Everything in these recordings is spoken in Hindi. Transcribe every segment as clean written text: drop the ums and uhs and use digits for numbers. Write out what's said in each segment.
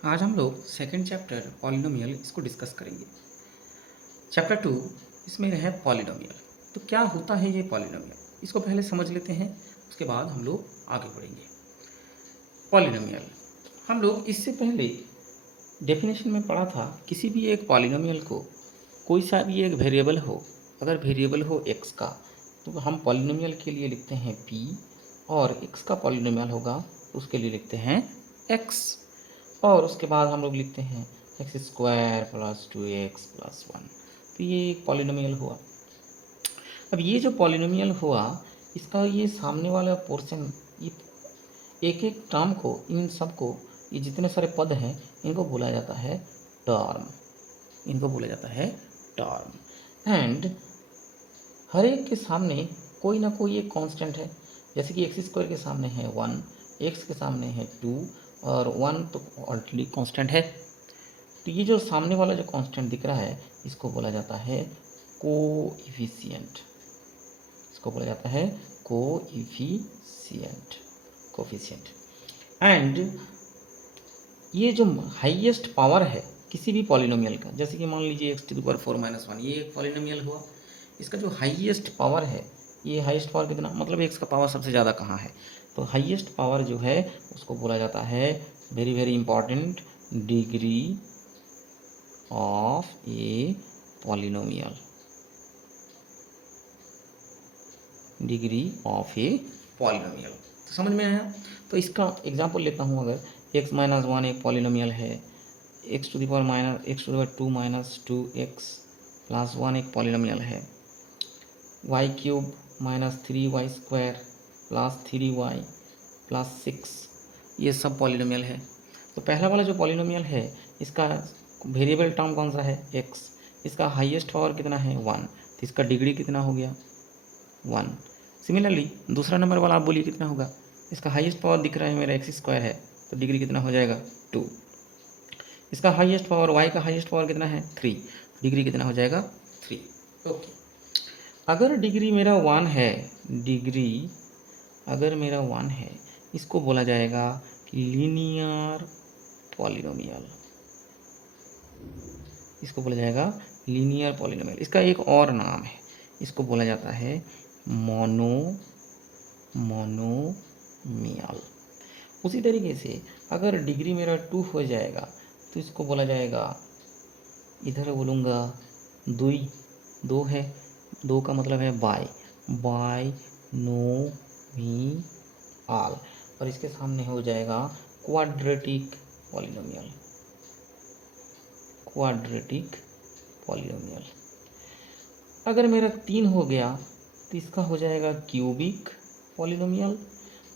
आज हम लोग सेकंड चैप्टर पॉलिनोमियल इसको डिस्कस करेंगे। चैप्टर 2 इसमें है पॉलिनोमियल। तो क्या होता है ये पॉलिनोमियल, इसको पहले समझ लेते हैं, उसके बाद हम लोग आगे बढ़ेंगे। पॉलिनोमियल हम लोग इससे पहले डेफिनेशन में पढ़ा था, किसी भी एक पॉलिनोमियल को कोई सा भी एक वेरिएबल हो, अगर वेरिएबल हो x का, तो हम पॉलिनोमियल के लिए लिखते हैं p, और x का पॉलिनोमियल होगा तो उसके लिए लिखते हैं x, और उसके बाद हम लोग लिखते हैं x square plus 2x plus 1। तो ये एक पॉलिनोमियल हुआ। अब ये जो पॉलिनोमियल हुआ, इसका ये सामने वाला पोर्शन, ये एक एक टर्म को, इन सब को, ये जितने सारे पद हैं इनको बोला जाता है टर्म, इनको बोला जाता है टर्म। एंड हर एक के सामने कोई ना कोई एक कांस्टेंट है। जैसे कि एक्स स्क्वायर के सामने है 1, एक्स के सामने है 2, और 1 तो ऑलरेडी कांस्टेंट है। तो ये जो सामने वाला जो कांस्टेंट दिख रहा है, इसको बोला जाता है कोएफिशिएंट, इसको बोला जाता है कोएफिशिएंट, कोएफिशिएंट। एंड ये जो हाईएस्ट पावर है किसी भी पॉलिनोमियल का, जैसे कि मान लीजिए x⁴ - 1, ये एक पॉलिनोमियल हुआ। इसका जो हाईएस्ट पावर है, ये हाईएस्ट पावर कितना, मतलब x का पावर सबसे ज़्यादा कहाँ है, तो हाईएस्ट पावर जो है उसको बोला जाता है, very very important, degree of a polynomial, degree of a polynomial. तो समझ में आया। तो इसका एग्जांपल लेता हूँ, अगर x-1 एक पॉलिनोमियल है, x⁻2 - 2x प्लस 1 एक पॉलिनोमियल है, y³ - 3y² plus 3y plus 6, ये सब पॉलिनोमियल है। तो पहला वाला जो पॉलिनोमियल है, इसका वेरिएबल टर्म कौन सा है, x, इसका हाईएस्ट पावर कितना है 1, तो इसका डिग्री कितना हो गया 1। सिमिलरली दूसरा नंबर वाला आप बोलिए कितना होगा, इसका हाईएस्ट पावर दिख रहा है मेरा x² है, तो डिग्री कितना हो जाएगा 2। इसका हाईएस्ट पावर, y का हाईएस्ट पावर कितना है 3, डिग्री कितना हो जाएगा 3। ओके, अगर डिग्री मेरा 1 है, डिग्री अगर मेरा 1 है, इसको बोला जाएगा लीनियर पॉलिनोमियल, इसको बोला जाएगा लीनियर पॉलिनोमियल। इसका एक और नाम है, इसको बोला जाता है मोनोमियल। उसी तरीके से अगर डिग्री मेरा 2 हो जाएगा, तो इसको बोला जाएगा, इधर बोलूँगा 2, 2 है, 2 का मतलब है बाइनोमियल, और इसके सामने हो जाएगा क्वाड्रेटिक पॉलिनोमियल, क्वाड्रेटिक पॉलिनोमियल। अगर मेरा 3 हो गया, तो इसका हो जाएगा क्यूबिक पॉलिनोमियल,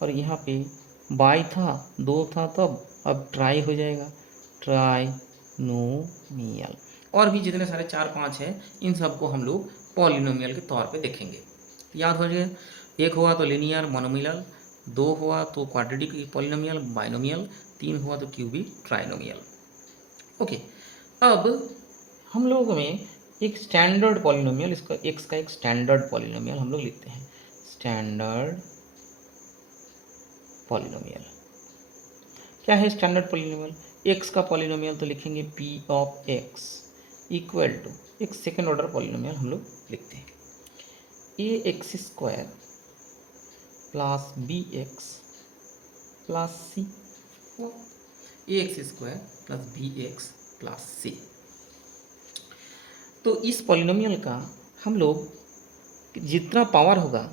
और यहाँ पे बाई था, 2 था, तब अब ट्राई हो जाएगा, ट्राइनोमियल। और भी जितने सारे 4-5 हैं, इन सबको हम लोग पॉलिनोमियल के तौर पे देखेंगे। याद हो जाए, 1 हुआ तो लीनियर मोनोमियल, 2 हुआ तो क्वाड्रेटिक पॉलिनोमियल बाइनोमियल, 3 हुआ तो क्यूबिक ट्राइनोमियल। ओके, अब हम लोग में एक स्टैंडर्ड पॉलिनोमियल, इसका x का एक स्टैंडर्ड पॉलिनोमियल हम लोग लिखते हैं, स्टैंडर्ड पॉलिनोमियल। क्या है स्टैंडर्ड पॉलिनोमियल, x का पॉलिनोमियल तो लिखेंगे p of x equal to, एक सेकेंड ऑर्डर पॉलिनोमियल हम लोग लिखते हैं ax² plus bx plus c, ax² plus bx plus c। तो इस पॉलिनोमियल का हम लोग जितना पावर होगा,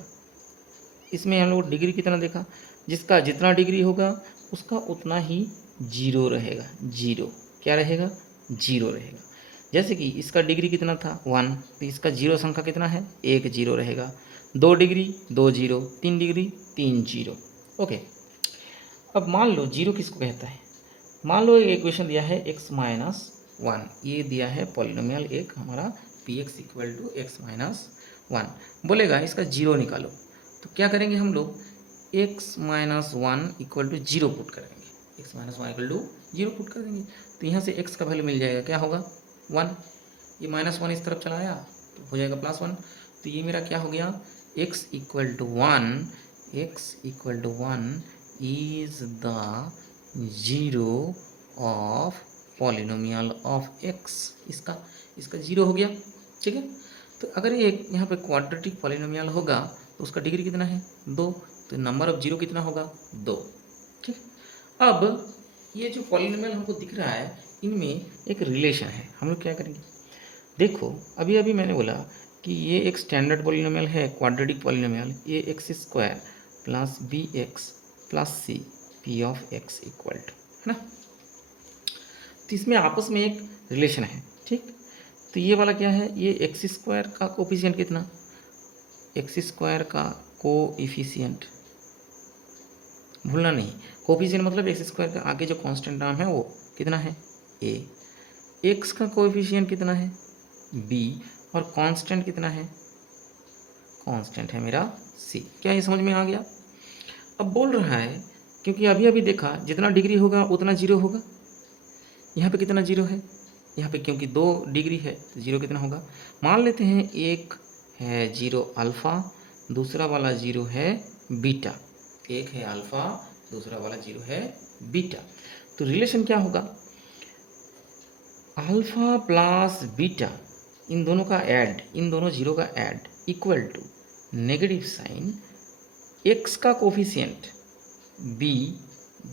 इसमें हम लोग डिग्री कितना देखा, जिसका जितना डिग्री होगा उसका उतना ही जीरो रहेगा, जीरो क्या रहेगा, जीरो रहेगा। जैसे कि इसका डिग्री कितना था 1, तो इसका जीरो संख्या कितना है, 1 जीरो रहेगा। 2 degree 2 zero, 3 degree 3 zero. Okay, अब मान लो जीरो किसको कहता है, मान लो एक इक्वेशन दिया है x-1, ये दिया है पॉलिनोमियल एक हमारा px इक्वल टू x-1, बोलेगा इसका जीरो निकालो। तो क्या करेंगे हम लोग, x-1 equal to zero put करेंगे, x-1 equal to zero put कर देंगे। तो यहाँ से x का वैल्यू मिल जाएगा, क्या होगा 1, ये -1 इस तरफ चला आया तो हो जाएगा +1। तो ये मेरा क्या हो गया, x equal to 1, x equal to 1 is the zero of polynomial of x, इसका इसका 0 हो गया। ठीक है, तो अगर ये यहाँ पे क्वाड्रेटिक पॉलिनोमियल होगा तो उसका डिग्री कितना है 2, तो नंबर ऑफ जीरो कितना होगा 2। ठीक, अब ये जो पॉलिनोमियल हमको दिख रहा है इनमें एक रिलेशन है, हम लोग क्या करेंगे, देखो अभी अभी मैंने बोला कि ये एक स्टैंडर्ड पॉलिनोमियल है quadratic polynomial, a x square plus b x plus c p of x equal to, है ना। तो इसमें आपस में एक रिलेशन है। ठीक, तो ये वाला क्या है, ये एक्स स्क्वायर का कोफिशिएंट कितना, एक्स स्क्वायर का कोएफिशिएंट, भूलना नहीं, कोफिशिएंट मतलब एक्स स्क्वायर का आगे जो कांस्टेंट नाम है वो कितना है ए, एक्स का कोएफिशिएंट कितना है बी, और कांस्टेंट कितना है, कांस्टेंट है मेरा सी। क्या ये समझ में आ गया। अब बोल रहा है क्योंकि अभी अभी देखा जितना डिग्री होगा उतना जीरो होगा, यहाँ पे कितना जीरो है, यहाँ पे क्योंकि 2 डिग्री है तो जीरो कितना होगा, मान लेते हैं एक है जीरो अल्फ़ा, दूसरा वाला जीरो है बीटा, एक है अल्फ़ा दूसरा वाला जीरो है बीटा। तो रिलेशन क्या होगा, अल्फ़ा प्लस बीटा इन दोनों का ऐड, इन दोनों जीरो का add equal to negative sign x का कोफिशिएंट बी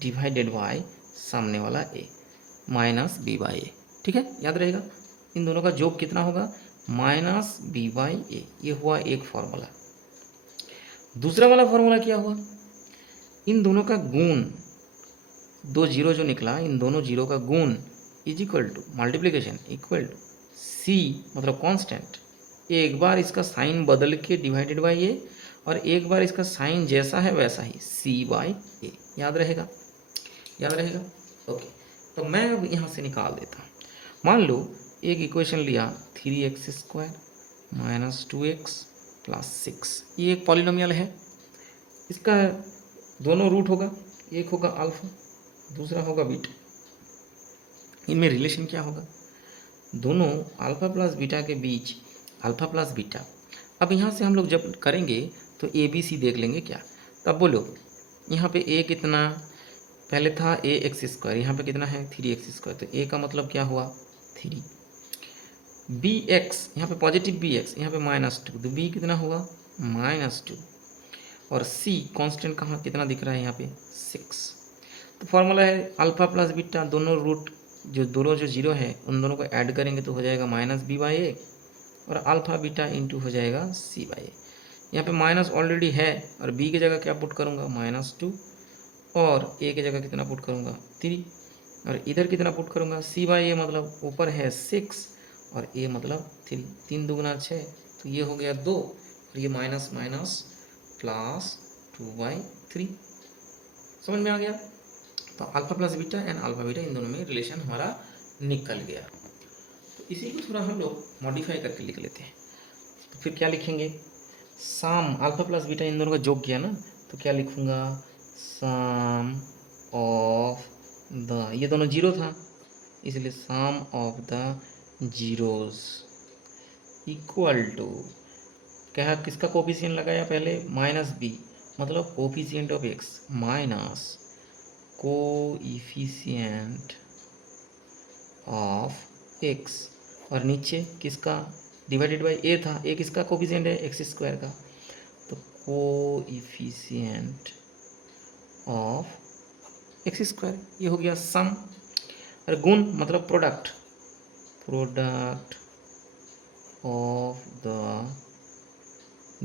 डिवाइडेड बाय सामने वाला a minus b by a. ठीक है, याद रहेगा इन दोनों का योग कितना होगा माइनस बी बाई ए, ये हुआ एक फॉर्मूला। दूसरा वाला फॉर्मूला क्या हुआ, इन दोनों का गुण, 2 जीरो जो निकला इन दोनों जीरो का गुण is equal to multiplication equal to C मतलब कांस्टेंट, एक बार इसका साइन बदल के डिवाइडेड बाई ए और एक बार इसका साइन जैसा है वैसा ही सी बाई ए। याद रहेगा, याद रहेगा। ओके, तो मैं अब यहाँ से निकाल देता हूँ। मान लो एक इक्वेशन लिया 3x square minus 2x plus 6, ये एक पॉलिनोमियल है, इसका दोनों रूट होगा, एक होगा अल्फा दूसरा होगा बीटा, इनमें रिलेशन क्या होगा, दोनों अल्फा प्लस बीटा के बीच अल्फा प्लस बीटा। अब यहाँ से हम लोग जब करेंगे तो ए बी सी देख लेंगे क्या, तब बोलो यहाँ पे ए कितना, पहले था ए एक्स स्क्वायर, यहाँ पे कितना है 3x स्क्वायर, तो ए का मतलब क्या हुआ 3, बी एक्स यहाँ पे पॉजिटिव बी एक्स, यहाँ पे -2, तो बी कितना हुआ -2, और सी कांस्टेंट कहाँ कितना दिख रहा है यहाँ पे 6। तो फॉर्मूला है अल्फा प्लस बीटा, दोनों रूट जो जीरो है उन दोनों को ऐड करेंगे तो हो जाएगा -b/a, और अल्फा बीटा इंटू हो जाएगा c/a। यहाँ पे माइनस ऑलरेडी है और b की जगह क्या पुट करूँगा -2, और a की जगह कितना पुट करूँगा 3, और इधर कितना पुट करूँगा c/a मतलब ऊपर है 6 और a मतलब 3, 3 दूगुना 6, तो ये हो गया 2, और ये माइनस माइनस प्लस 2/3। समझ में आ गया। तो alpha plus beta and alpha beta इन दोनों में रिलेशन हमारा निकल गया। तो इसी को थोड़ा हम लोग मॉडिफाई करके लिख लेते हैं। तो फिर क्या लिखेंगे, सम अल्फा प्लस बीटा इन दोनों का जोग किया ना, तो क्या लिखूँगा सम ऑफ द, ये दोनों जीरो था इसलिए sum of the zeros equal to, क्या किसका कोफिशिएंट लगाया पहले -b मतलब coefficient of x minus coefficient of x, और नीचे किसका डिवाइडेड बाय a था, a किसका कोफिशिएंट है एक्स स्क्वायर का, तो कोएफिशिएंट ऑफ एक्स स्क्वायर, ये हो गया सम, और गुण मतलब product, product of the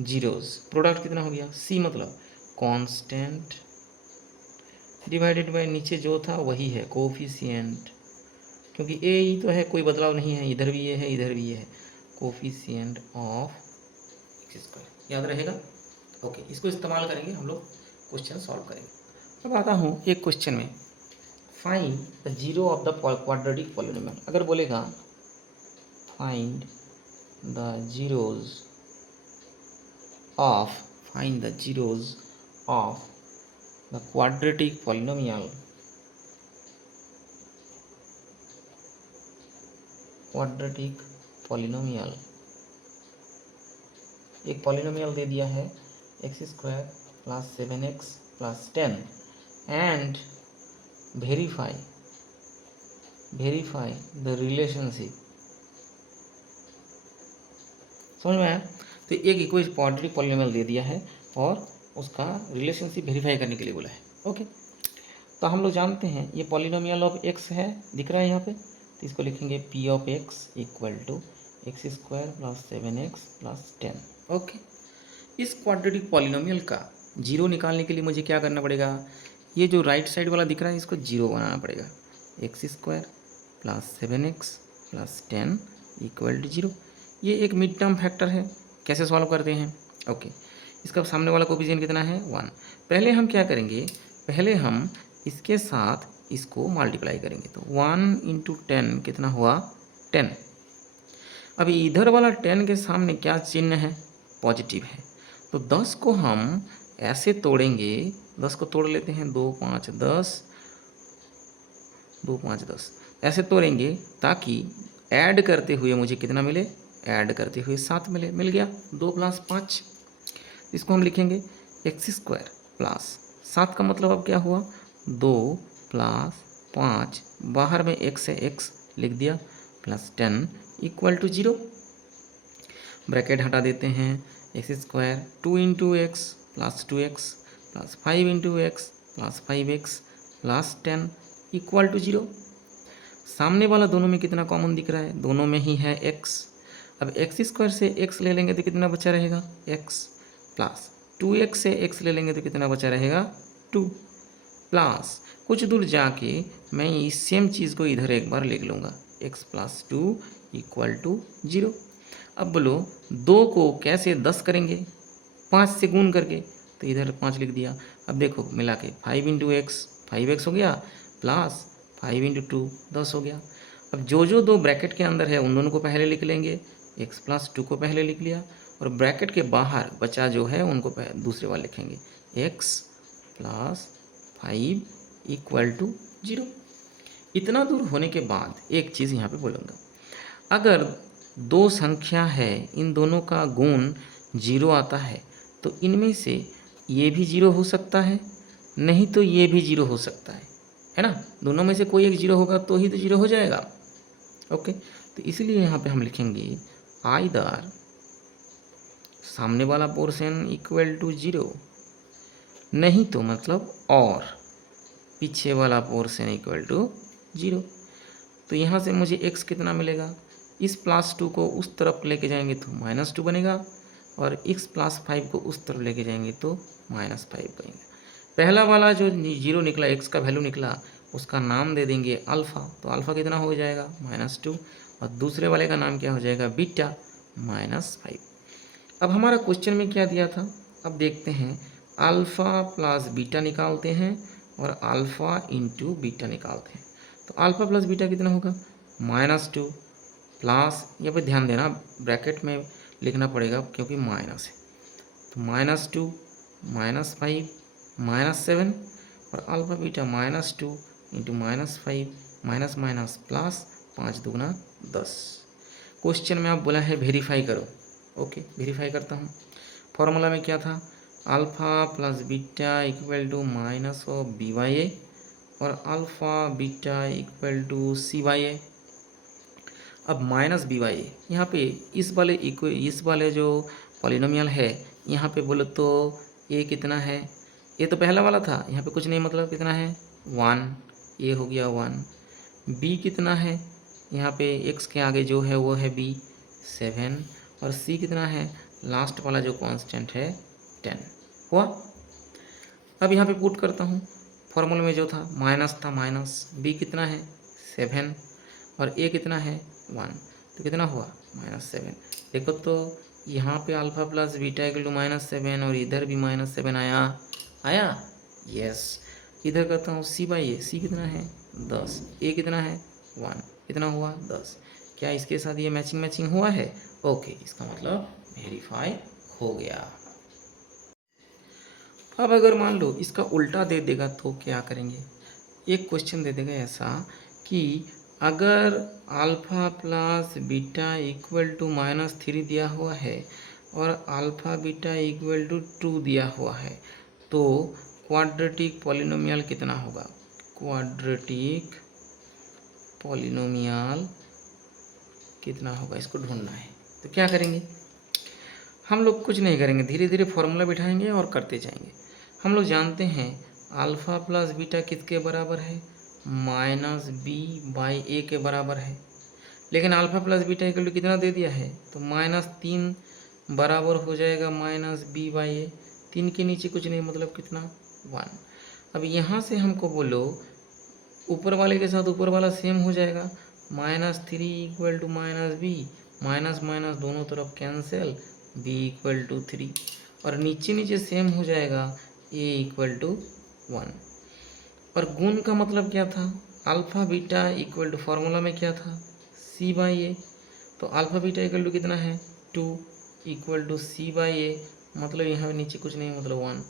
zeros, product कितना हो गया c मतलब कांस्टेंट डिवाइडेड बाय नीचे जो था वही है कोफिशिएंट, क्योंकि ए ही तो है, कोई बदलाव नहीं है, इधर भी ये है इधर भी ये है, कोफिशिएंट ऑफ एक्स स्क्वायर। याद रहेगा। ओके, इसको इस्तेमाल करेंगे हम लोग क्वेश्चन सॉल्व करेंगे। अब आता हूँ एक क्वेश्चन में, find the zero of the quadratic polynomial. अगर बोलेगा find the zeros of, find the zeros of the quadratic polynomial, quadratic polynomial, एक पॉलिनोमियल दे दिया है x square plus 7x plus 10 and verify verify the relationship. समझ में आया? तो एक इक्वल क्वाड्रेटिक पॉलिनोमियल दे दिया है और उसका रिलेशनशिप वेरीफाई करने के लिए बोला है। ओके, तो हम लोग जानते हैं ये पॉलिनोमियल ऑफ एक्स है, दिख रहा है यहाँ पे, तो इसको लिखेंगे p of x equal to x square plus 7x plus 10। Okay, इस क्वाड्रेटिक पॉलिनोमियल का जीरो निकालने के लिए मुझे क्या करना पड़ेगा? ये जो राइट साइड वाला दिख रहा है इसको जीरो बनाना पड़ेगा। X square plus 7x plus 10 equal to zero. ये एक मिड टर्म फैक्टर है, कैसे सॉल्व करते हैं? ओके, इसका सामने वाला कोफिशिएंट कितना है? 1। पहले हम क्या करेंगे, पहले हम इसके साथ इसको मल्टीप्लाई करेंगे, तो 1 इंटू 10 कितना हुआ? 10। अभी इधर वाला 10 के सामने क्या चिन्ह है? पॉजिटिव है। तो 10 को हम ऐसे तोड़ेंगे, 10 को तोड़ लेते हैं, 2 5 10, 2 5 10 ऐसे तोड़ेंगे ताकि ऐड करते हुए मुझे कितना मिले? ऐड करते हुए 7 मिले। मिल गया 2 प्लस 5। इसको हम लिखेंगे एक्स स्क्वायर प्लस 7 का मतलब अब क्या हुआ? 2 प्लस 5, बाहर में x है x लिख दिया, प्लस 10 इक्वल टू 0। ब्रैकेट हटा देते हैं, x square 2 into x plus 2x plus 5 into x plus 5x plus 10 equal to 0। सामने वाला दोनों में कितना कॉमन दिख रहा है? दोनों में ही है x। अब एक्स स्क्वायर से x ले लेंगे तो कितना बचा रहेगा? x प्लस 2x से x ले लेंगे तो कितना बचा रहेगा? 2 प्लस कुछ दूर जाके मैं इस सेम चीज़ को इधर एक बार लिख लूँगा, x प्लस 2 इक्वल टू 0। अब बोलो 2 को कैसे 10 करेंगे? 5 से गुण करके, तो इधर 5 लिख दिया। अब देखो मिला के 5 इंटू एक्स 5x हो गया, प्लस 5 इंटू 2 10 हो गया। अब जो जो दो ब्रैकेट के अंदर है उन दोनों को पहले लिख लेंगे, x प्लस 2 को पहले लिख लिया, और ब्रैकेट के बाहर बचा जो है उनको दूसरे बार लिखेंगे, x प्लस 5 इक्वल टू 0। इतना दूर होने के बाद एक चीज़ यहाँ पे बोलूँगा, अगर दो संख्या है इन दोनों का गुण 0 आता है तो इनमें से ये भी 0 हो सकता है, नहीं तो ये भी 0 हो सकता है ना? दोनों में से कोई एक 0 होगा तो ही तो 0 हो जाएगा। ओके, तो इसलिए यहाँ पे हम लिखेंगे आइदर सामने वाला पोर्शन इक्वल टू 0, नहीं तो मतलब और पीछे वाला पोर्शन इक्वल टू 0। तो यहाँ से मुझे x कितना मिलेगा? इस प्लस 2 को उस तरफ लेके जाएंगे तो -2 बनेगा, और x प्लस 5 को उस तरफ लेके जाएंगे तो -5 बनेगा। पहला वाला जो 0 निकला, x का वैल्यू निकला, उसका नाम दे देंगे अल्फ़ा, तो अल्फ़ा कितना हो जाएगा? -2, और दूसरे वाले का नाम क्या हो जाएगा? बीटा -5। अब हमारा क्वेश्चन में क्या दिया था? अब देखते हैं, अल्फ़ा प्लस बीटा निकालते हैं और अल्फ़ा इंटू बीटा निकालते हैं। तो अल्फ़ा प्लस बीटा कितना होगा? -2 प्लस, यहाँ पे ध्यान देना ब्रैकेट में लिखना पड़ेगा क्योंकि माइनस है, तो -2 -5 -7, और alpha beta -2 into -5 minus minus plus 5 दूना 10। क्वेश्चन में आप बोला है वेरीफाई करो। ओके, वेरीफाई करता हूँ। फॉर्मूला में क्या था? Alpha plus beta equal to minus of B by A, और alpha beta equal to C by A. अब माइनस बी बाई ए, यहाँ पे इस वाले जो पॉलिनोमियल है यहाँ पे बोलो तो ए कितना है? ये तो पहला वाला था, यहाँ पे कुछ नहीं, मतलब कितना है? 1, ए हो गया 1। बी कितना है? यहाँ पे x के आगे जो है वो है b 7, और c कितना है? लास्ट वाला जो कांस्टेंट है 10 हुआ। अब यहाँ पे पुट करता हूँ, फॉर्मूला में जो था माइनस था, माइनस b कितना है? 7, और a कितना है? 1, तो कितना हुआ? -7। देखो तो यहाँ पे alpha plus beta equal to -7, और इधर भी -7 आया यस। इधर करता हूँ c बाई ए, सी कितना है? 10, a कितना है? 1, कितना हुआ? 10। क्या इसके साथ ये मैचिंग हुआ है? ओके, इसका मतलब वेरीफाई हो गया। अब अगर मान लो इसका उल्टा दे देगा तो क्या करेंगे? एक क्वेश्चन दे देगा ऐसा कि अगर alpha plus beta equal to -3 दिया हुआ है और अल्फ़ा बीटा इक्वल टू 2 दिया हुआ है, तो क्वाड्रेटिक पॉलिनोमियल कितना होगा? क्वाड्रेटिक पॉलिनोमियल कितना होगा इसको ढूंढना है। तो क्या करेंगे, हम लोग कुछ नहीं करेंगे, धीरे धीरे फॉर्मूला बिठाएंगे और करते जाएंगे। हम लोग जानते हैं अल्फ़ा प्लस बीटा किसके बराबर है, माइनस बी बाई ए के बराबर है। लेकिन alpha plus beta equal to कितना दे दिया है, तो -3 बराबर हो जाएगा माइनस बी बाई ए। 3 के नीचे कुछ नहीं, मतलब कितना 1। अब यहाँ से हमको बोलो ऊपर वाले के साथ ऊपर वाला सेम हो जाएगा, -3 equal to minus b, minus minus दोनों तरफ कैंसिल, b इक्वल टू 3। और नीचे नीचे सेम हो जाएगा a इक्वल टू 1। और गुण का मतलब क्या था, alpha beta equal to formula में क्या था, c बाई ए। तो अल्फ़ा बीटा इक्वल टू कितना है 2 इक्वल टू c बाई ए, मतलब यहाँ नीचे कुछ नहीं, मतलब 1।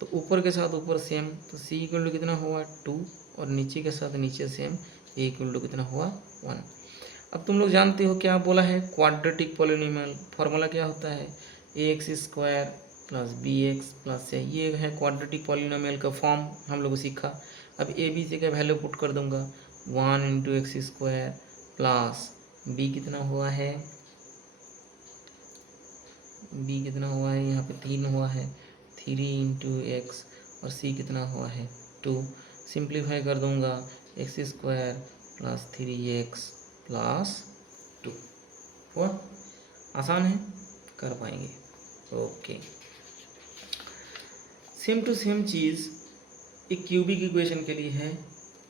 तो ऊपर के साथ ऊपर सेम, तो c इक्वल टू कितना हुआ 2, और नीचे के साथ नीचे सेम, a इक्वल टू कितना हुआ 1। अब तुम लोग जानते हो क्या बोला है, क्वाड्रेटिक पॉलिनोमियल फार्मूला क्या होता है, ax square plus bx plus c। ये है क्वाड्रेटिक पॉलिनोमियल का फॉर्म हम लोग सीखा। अब ए बी सी का वैल्यू पुट कर दूंगा, 1 into x square plus b कितना हुआ है, b कितना हुआ है यहाँ पे 3 हुआ है, 3 इंटू एक्स, और c कितना हुआ है 2। सिंप्लीफाई कर दूंगा, x square plus 3x plus 2। हुआ, आसान है, कर पाएंगे। ओके, सेम टू सेम चीज़ एक क्यूबिक इक्वेशन के लिए है।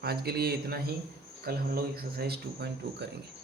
आज के लिए इतना ही, कल हम लोग एक्सरसाइज 2.2 करेंगे।